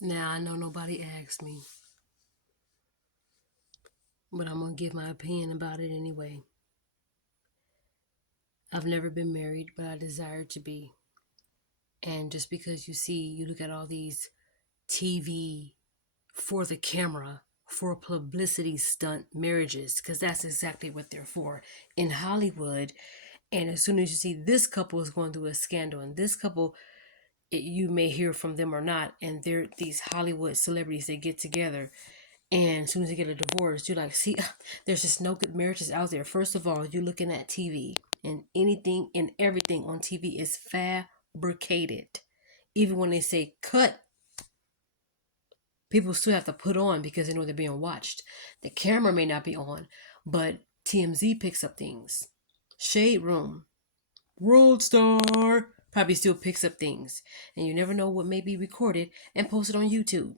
Now, I know nobody asked me, but I'm going to give my opinion about it anyway. I've never been married, but I desire to be. And just because you look at all these TV for the camera, for publicity stunt marriages, because that's exactly what they're for in Hollywood. And as soon as you see this couple is going through a scandal, and this couple, you may hear from them or not, and they're these Hollywood celebrities, they get together, and as soon as they get a divorce, you're like, see, there's just no good marriages out there. First of all, you're looking at TV, and anything and everything on TV is fabricated. Even when they say cut, people still have to put on because they know they're being watched. The camera may not be on, but TMZ picks up things. Shade Room, World Star probably still picks up things. And you never know what may be recorded and posted on YouTube.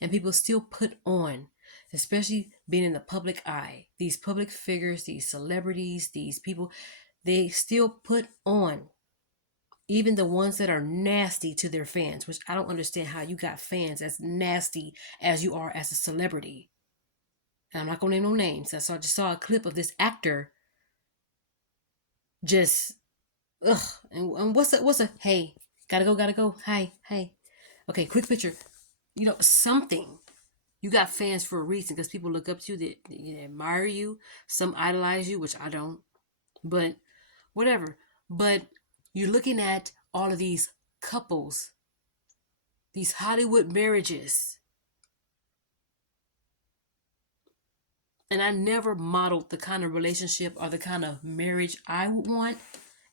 And people still put on, especially being in the public eye. These public figures, these celebrities, these people, they still put on. Even the ones that are nasty to their fans, which I don't understand how you got fans as nasty as you are as a celebrity. And I'm not gonna name no names. I just saw a clip of this actor just ugh. And what's a hey, gotta go, hi, hey. Okay, quick picture. Something. You got fans for a reason because people look up to you, they admire you. Some idolize you, which I don't. But whatever. But you're looking at all of these couples, these Hollywood marriages. And I never modeled the kind of relationship or the kind of marriage I would want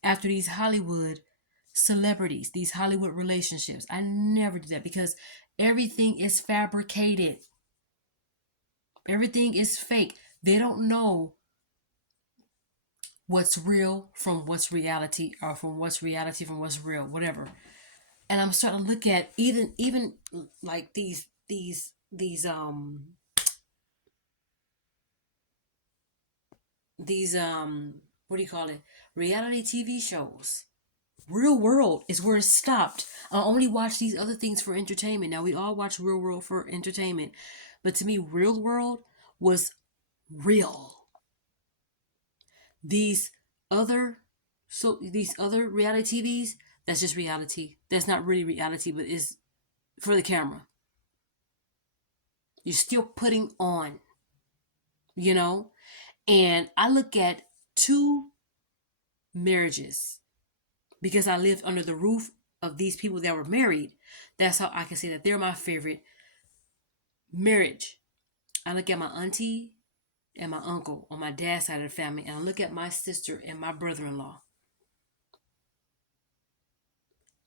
after these Hollywood celebrities, these Hollywood relationships. I never did that because everything is fabricated. Everything is fake. They don't know what's real from what's reality, or from what's reality from what's real, whatever. And I'm starting to look at even like these what do you call it, reality TV shows. Real World is where it stopped. I only watch these other things for entertainment. Now we all watch Real World for entertainment, but to me, Real World was real. These other these other reality TVs, that's just reality. That's not really reality, but it's for the camera. You're still putting on, you know. And I look at two marriages because I lived under the roof of these people that were married. That's how I can say that they're my favorite marriage. I look at my auntie and my uncle on my dad's side of the family, and I look at my sister and my brother-in-law.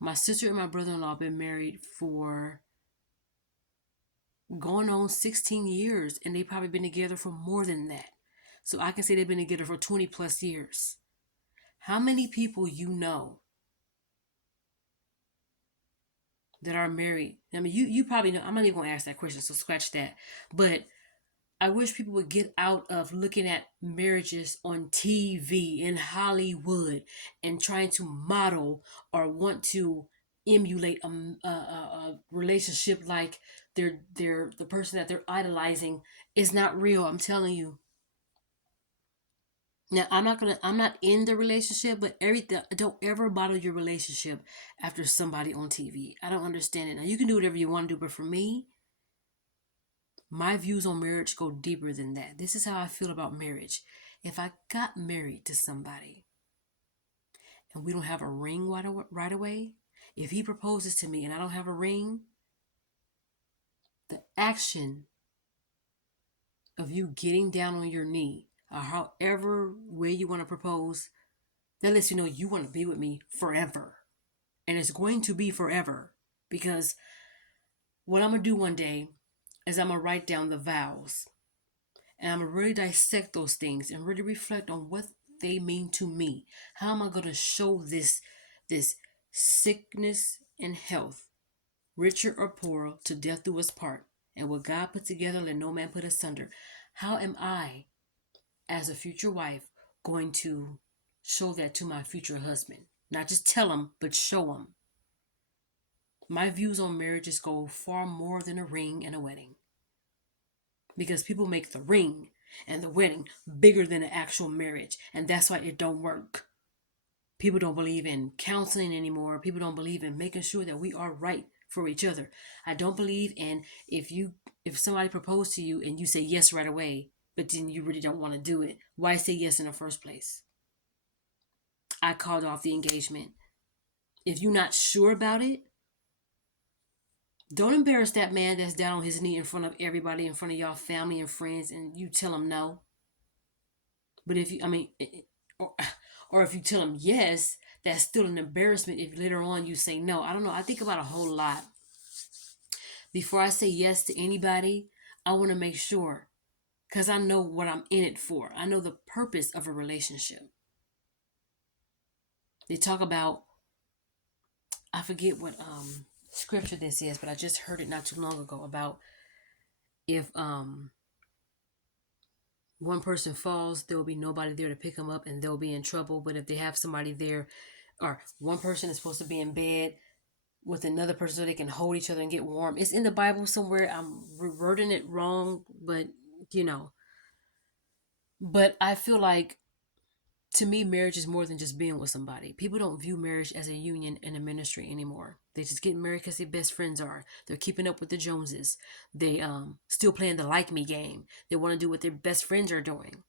My sister and my brother-in-law have been married for going on 16 years, and they've probably been together for more than that. So I can say they've been together for 20 plus years. How many people you know that are married? I mean, you probably know. I'm not even going to ask that question, so scratch that. But I wish people would get out of looking at marriages on TV in Hollywood and trying to model or want to emulate a relationship like they're the person that they're idolizing is not real. I'm telling you. Now I'm not in the relationship, but everything, don't ever model your relationship after somebody on TV. I don't understand it. Now you can do whatever you want to do, but for me, my views on marriage go deeper than that. This is how I feel about marriage. If I got married to somebody and we don't have a ring right away, if he proposes to me and I don't have a ring, the action of you getting down on your knee, or however way you want to propose, that lets you know you want to be with me forever. And it's going to be forever. Because what I'm going to do one day is I'm going to write down the vows. And I'm going to really dissect those things and really reflect on what they mean to me. How am I going to show this sickness and health, richer or poorer, to death do us part? And what God put together, let no man put asunder. How am I, as a future wife, going to show that to my future husband? Not just tell him, but show him. My views on marriages go far more than a ring and a wedding. Because people make the ring and the wedding bigger than the actual marriage. And that's why it don't work. People don't believe in counseling anymore. People don't believe in making sure that we are right for each other. I don't believe in if somebody proposed to you and you say yes right away, but then you really don't want to do it. Why say yes in the first place? I called off the engagement. If you're not sure about it, don't embarrass that man that's down on his knee in front of everybody, in front of y'all family and friends, and you tell him no. But if you, I mean, or, or if you tell him yes, that's still an embarrassment if later on you say no. I don't know. I think about a whole lot. Before I say yes to anybody, I want to make sure because I know what I'm in it for. I know the purpose of a relationship. They talk about, I forget what scripture this is, but I just heard it not too long ago about if one person falls, there will be nobody there to pick them up and they'll be in trouble. But if they have somebody there, or one person is supposed to be in bed with another person so they can hold each other and get warm. It's in the Bible somewhere. I'm reverting it wrong, but you know. But I feel like to me, marriage is more than just being with somebody. People don't view marriage as a union and a ministry anymore. They just get married because their best friends are. They're keeping up with the Joneses. They still playing the like me game. They want to do what their best friends are doing.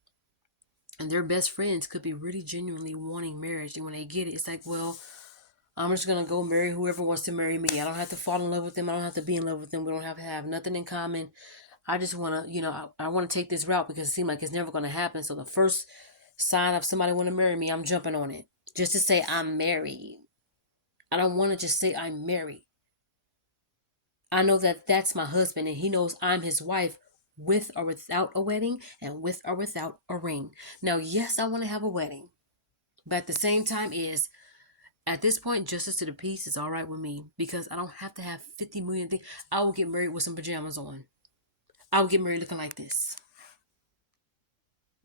And their best friends could be really genuinely wanting marriage. And when they get it, it's like, well, I'm just going to go marry whoever wants to marry me. I don't have to fall in love with them. I don't have to be in love with them. We don't have to have nothing in common. I just want to, I want to take this route because it seems like it's never going to happen. So the first sign of somebody want to marry me, I'm jumping on it. Just to say I'm married. I don't want to just say I'm married. I know that that's my husband and he knows I'm his wife with or without a wedding and with or without a ring. Now, yes, I want to have a wedding. But at the same time is at this point, justice to the peace is all right with me because I don't have to have 50 million things. I will get married with some pajamas on. I will get married looking like this.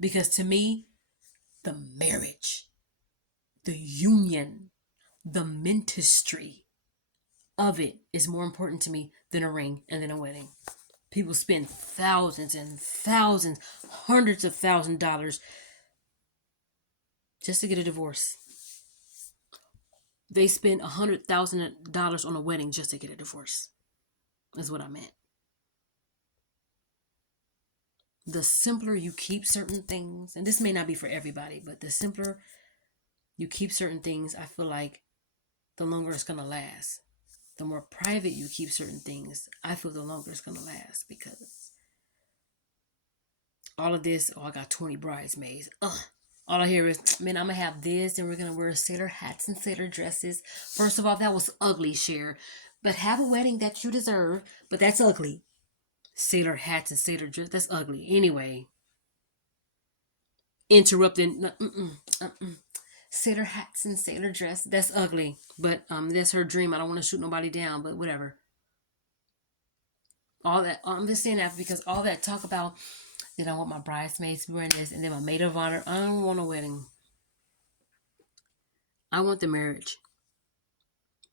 Because to me, the marriage, the union, the ministry of it is more important to me than a ring and than a wedding. People spend thousands and thousands, hundreds of $1,000s just to get a divorce. They spend $100,000 on a wedding just to get a divorce. Is what I meant. The simpler you keep certain things, and this may not be for everybody, but the simpler you keep certain things, I feel like the longer it's going to last. The more private you keep certain things, I feel the longer it's going to last because all of this, oh, I got 20 bridesmaids. Ugh. All I hear is, man, I'm going to have this and we're going to wear sailor hats and sailor dresses. First of all, that was ugly, Cher. But have a wedding that you deserve, but that's ugly. Sailor hats and sailor dress, that's ugly. Anyway, interrupting. Sailor hats and sailor dress, that's ugly. But that's her dream. I don't want to shoot nobody down, but whatever. All that, I'm just saying that because all that talk about that I want my bridesmaids wearing this and then my maid of honor. I don't want a wedding. I want the marriage.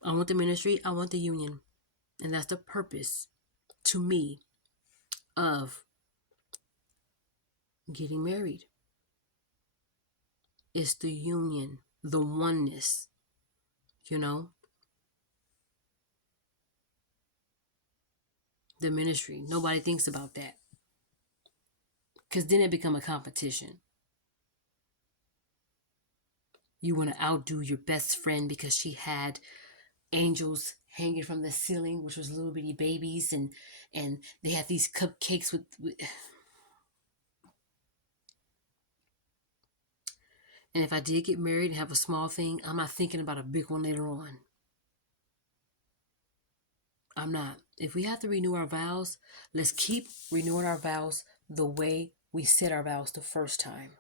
I want the ministry. I want the union. And that's the purpose to me of getting married. It's the union, the oneness, you know? The ministry. Nobody thinks about that. Because then it become a competition. You want to outdo your best friend because she had angels hanging from the ceiling, which was little bitty babies, and they had these cupcakes with and if I did get married and have a small thing, I'm not thinking about a big one later on. I'm not. If we have to renew our vows, let's keep renewing our vows the way we said our vows the first time.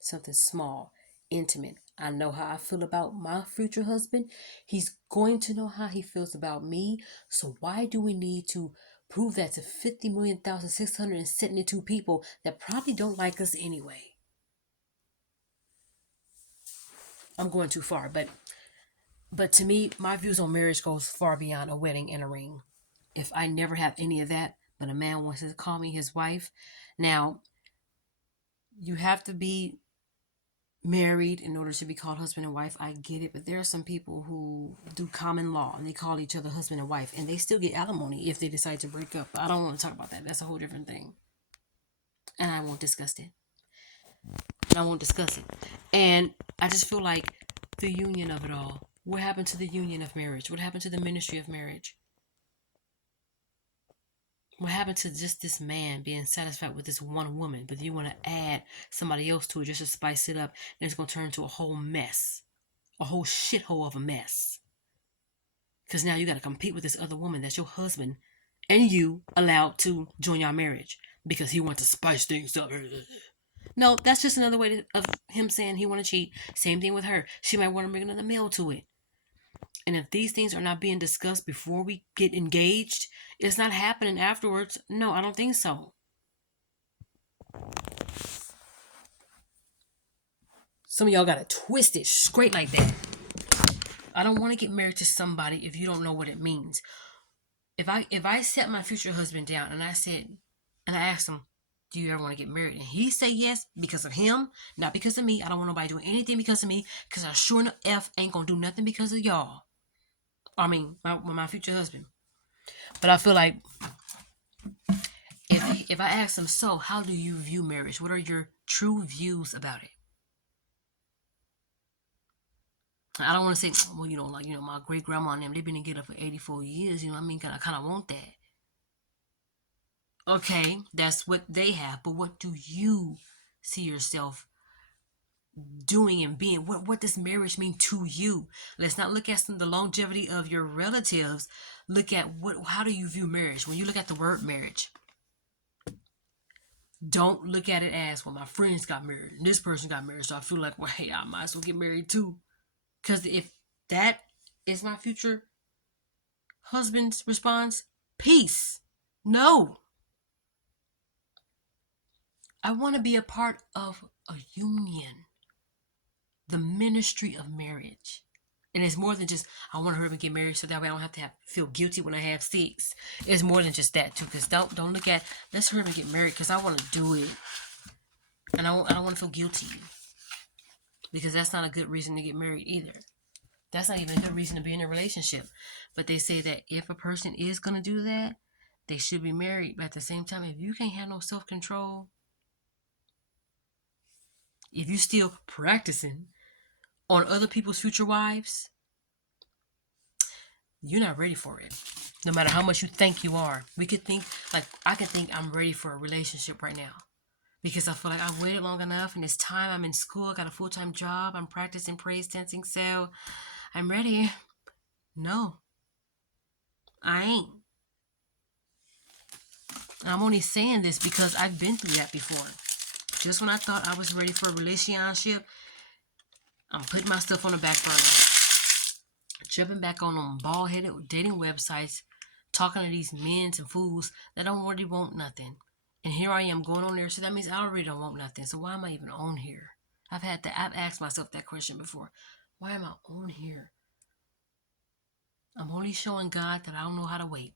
Something small, intimate. I know how I feel about my future husband. He's going to know how he feels about me. So why do we need to prove that to 50,672 people that probably don't like us anyway? I'm going too far, but But to me, my views on marriage goes far beyond a wedding and a ring. If I never have any of that, but a man wants to call me his wife, now you have to be married in order to be called husband and wife. I get it, but there are some people who do common law and they call each other husband and wife, and they still get alimony if they decide to break up. I don't want to talk about that. That's a whole different thing, and I won't discuss it. I won't discuss it. And I just feel like the union of it all. What happened to the union of marriage? What happened to the ministry of marriage? What happened to just this man being satisfied with this one woman, but you want to add somebody else to it just to spice it up, and it's going to turn into a whole mess, a whole shithole of a mess. Because now you got to compete with this other woman that's your husband, and you allowed to join your marriage because he wants to spice things up. No, that's just another way of him saying he want to cheat. Same thing with her. She might want to bring another male to it. And if these things are not being discussed before we get engaged, it's not happening afterwards. No, I don't think so. Some of y'all got to twist it straight like that. I don't want to get married to somebody if you don't know what it means. If I set my future husband down and I asked him, do you ever want to get married? And he say yes because of him, not because of me. I don't want nobody doing anything because of me, because I sure enough F ain't gonna do nothing because of y'all. I mean, my future husband. But I feel like if I ask him, so how do you view marriage? What are your true views about it? I don't want to say, well, my great grandma and them, they've been together for 84 years. You know what I mean? I kind of want that. Okay, that's what they have, but what do you see yourself doing and being? What does marriage mean to you? Let's not look at the longevity of your relatives. Look at how do you view marriage? When you look at the word marriage, don't look at it as, well, my friends got married and this person got married, so I feel like, well, hey, I might as well get married too. Because if that is my future husband's response, peace. No. I want to be a part of a union, the ministry of marriage. And it's more than just, I want her to get married so that way I don't have to feel guilty when I have sex. It's more than just that too. Because don't look at, let's hurry up and get married because I want to do it. And I don't want to feel guilty. Because that's not a good reason to get married either. That's not even a good reason to be in a relationship. But they say that if a person is going to do that, they should be married. But at the same time, if you can't have no self-control, if you still practicing on other people's future wives, you're not ready for it. No matter how much you think you are. We could think, like, I could think I'm ready for a relationship right now. Because I feel like I've waited long enough and it's time. I'm in school, I got a full-time job, I'm practicing praise dancing, so I'm ready. No, I ain't. And I'm only saying this because I've been through that before. Just when I thought I was ready for a relationship, I'm putting my stuff on the back burner. Jumping back on them bald-headed dating websites, talking to these men and fools that don't really want nothing. And here I am going on there, so that means I already don't want nothing. So why am I even on here? I've asked myself that question before. Why am I on here? I'm only showing God that I don't know how to wait.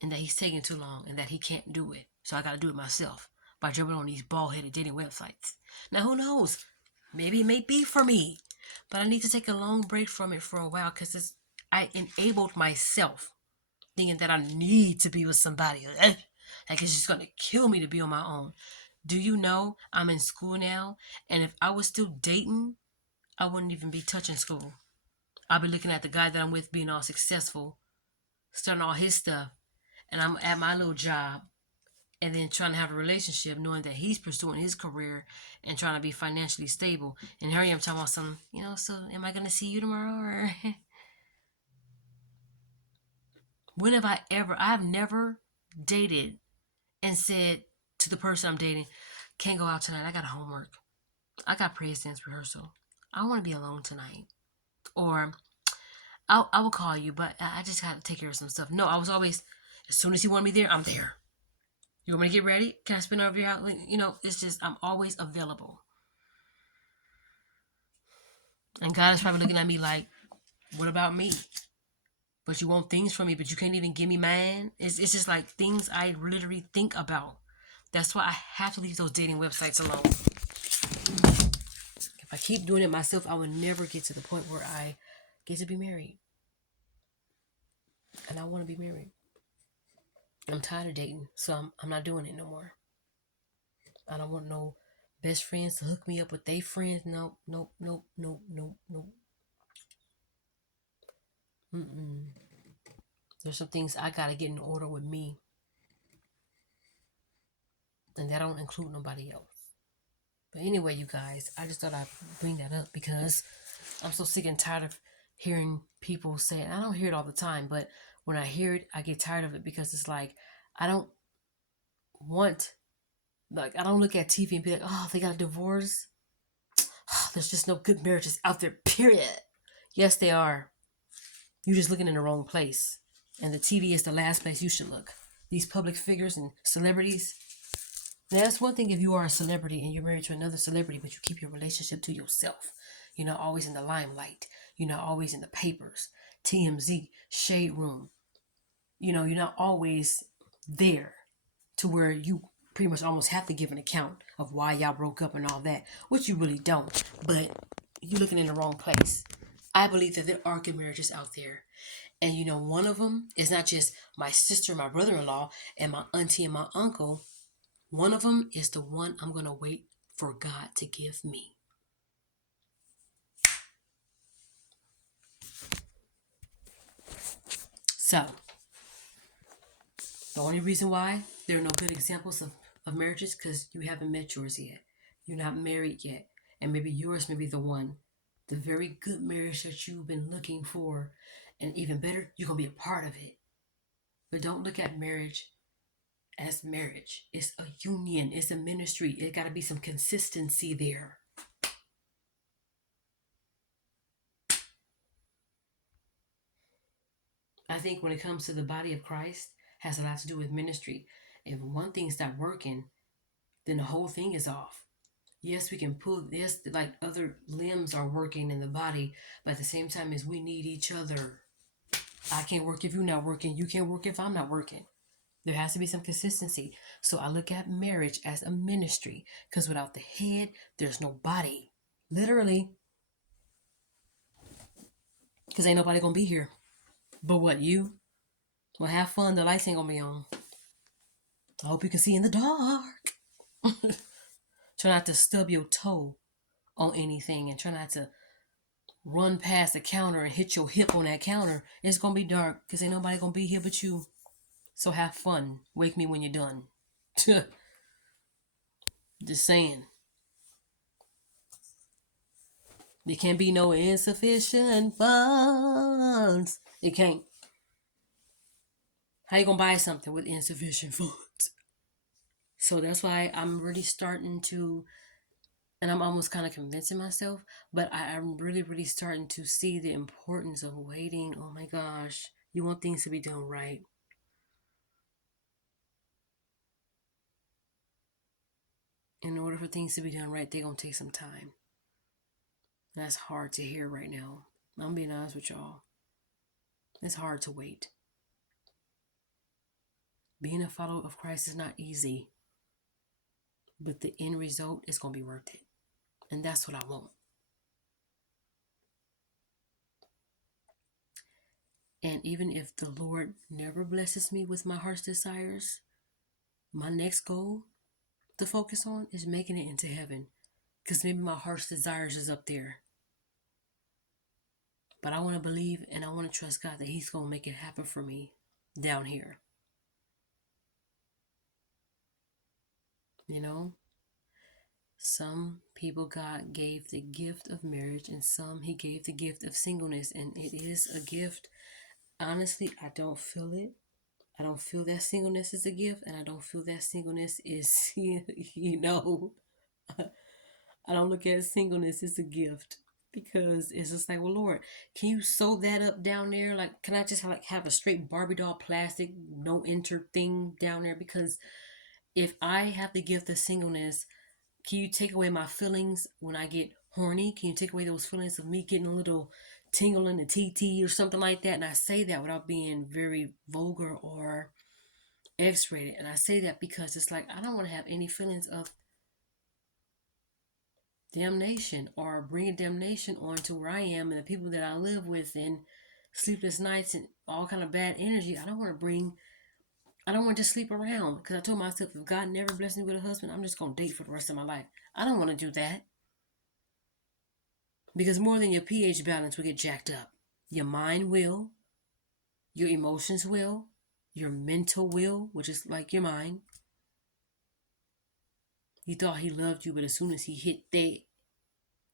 And that he's taking too long and that he can't do it. So I got to do it myself by jumping on these bald-headed dating websites. Now, who knows? Maybe it may be for me. But I need to take a long break from it for a while because I enabled myself thinking that I need to be with somebody. Like it's just going to kill me to be on my own. Do you know I'm in school now? And if I was still dating, I wouldn't even be touching school. I'll be looking at the guy that I'm with being all successful, starting all his stuff. And I'm at my little job and then trying to have a relationship knowing that he's pursuing his career and trying to be financially stable. And here I am talking about something, so am I going to see you tomorrow? Or when have I've never dated and said to the person I'm dating, can't go out tonight, I got homework. I got praise dance rehearsal. I want to be alone tonight. Or I will call you, but I just got to take care of some stuff. No, I was always, as soon as you want me there, I'm there. You want me to get ready? Can I spin over your house? It's just, I'm always available. And God is probably looking at me like, What about me? But you want things from me, but you can't even give me mine. It's just like things I literally think about. That's why I have to leave those dating websites alone. If I keep doing it myself, I will never get to the point where I get to be married. And I want to be married. I'm tired of dating, so I'm not doing it no more. I don't want no best friends to hook me up with their friends. Nope, nope, nope, nope, nope, nope. Mm-mm. There's some things I gotta get in order with me, and that don't include nobody else. But anyway, you guys, I just thought I'd bring that up because I'm so sick and tired of hearing people say it. I don't hear it all the time, but when I hear it, I get tired of it because it's like I don't want, like, I don't look at TV and be like, oh, they got a divorce. There's just no good marriages out there, period. Yes, they are. You're just looking in the wrong place. And the TV is the last place you should look. These public figures and celebrities. Now, that's one thing if you are a celebrity and you're married to another celebrity, but you keep your relationship to yourself. You're not always in the limelight. You're not always in the papers. TMZ, Shade Room. You're not always there to where you pretty much almost have to give an account of why y'all broke up and all that, which you really don't. But you're looking in the wrong place. I believe that there are good marriages out there. And one of them is not just my sister, my brother-in-law, and my auntie and my uncle. One of them is the one I'm going to wait for God to give me. So, the only reason why there are no good examples of marriages because you haven't met yours yet. You're not married yet. And maybe yours may be the one. The very good marriage that you've been looking for. And even better, you're going to be a part of it. But don't look at marriage as marriage. It's a union. It's a ministry. It got to be some consistency there. I think when it comes to the body of Christ, has a lot to do with ministry. If one thing's not working, then the whole thing is off. Yes, we can pull this, like other limbs are working in the body, but at the same time as we need each other. I can't work if you're not working. You can't work if I'm not working. There has to be some consistency. So I look at marriage as a ministry because without the head, there's no body. Literally. Because ain't nobody going to be here. But what, you? Well, have fun. The lights ain't going to be on. I hope you can see in the dark. Try not to stub your toe on anything and try not to run past the counter and hit your hip on that counter. It's going to be dark because ain't nobody going to be here but you. So have fun. Wake me when you're done. Just saying. There can't be no insufficient funds. It can't. How you gonna buy something with insufficient funds? So that's why I'm really starting to, and I'm almost kind of convincing myself, but I'm really, really starting to see the importance of waiting. Oh my gosh. You want things to be done right. In order for things to be done right, they're gonna take some time. That's hard to hear right now. I'm being honest with y'all. It's hard to wait. Being a follower of Christ is not easy, but the end result is going to be worth it. And that's what I want. And even if the Lord never blesses me with my heart's desires, my next goal to focus on is making it into heaven. Because maybe my heart's desires is up there. But I want to believe and I want to trust God that He's going to make it happen for me down here. You know? Some people God gave the gift of marriage and some He gave the gift of singleness. And it is a gift. Honestly, I don't feel it. I don't feel that singleness is a gift, and I don't feel that singleness is, I don't look at singleness as a gift because it's just like, well, Lord, can you sew that up down there? Like, can I just like have a straight Barbie doll plastic, no enter thing down there? Because if I have the gift of singleness, can you take away my feelings when I get horny? Can you take away those feelings of me getting a little tingle in the TT or something like that. And I say that without being very vulgar or X-rated. And I say that because it's like I don't want to have any feelings of damnation or bringing damnation onto where I am and the people that I live with, and sleepless nights and all kind of bad energy. I don't want to just sleep around, because I told myself if God never blessed me with a husband, I'm just going to date for the rest of my life. I don't want to do that, because more than your pH balance will get jacked up. Your mind will, your emotions will, your mental will, which is like your mind. You thought he loved you, but as soon as he hit that,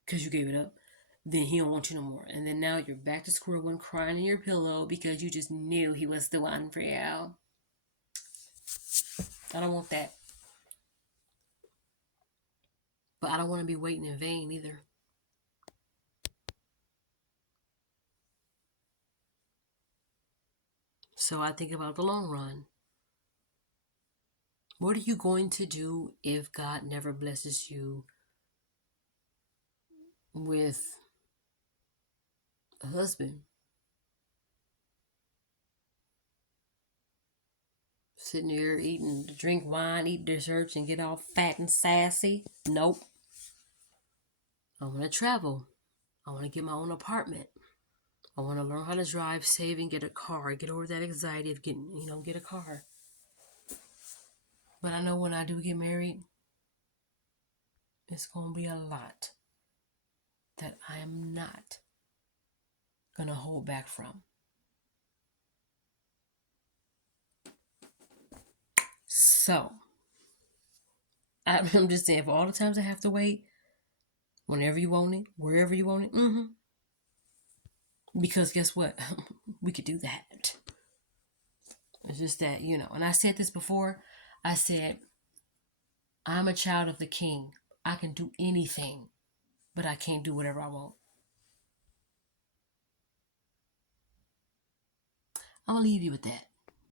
because you gave it up, then he don't want you no more. And then now you're back to square one, crying in your pillow because you just knew he was the one for you. I don't want that. But I don't want to be waiting in vain either. So I think about the long run. What are you going to do if God never blesses you with a husband? Sitting here eating, drink wine, eat desserts, and get all fat and sassy? Nope. I want to travel. I want to get my own apartment. I want to learn how to drive, save, and get a car. Get over that anxiety of getting, get a car. But I know when I do get married, it's going to be a lot that I am not going to hold back from. So, I'm just saying, for all the times I have to wait, whenever you want it, wherever you want it, because guess what? We could do that. It's just that, and I said this before. I said, I'm a child of the King. I can do anything, but I can't do whatever I want. I'm going to leave you with that.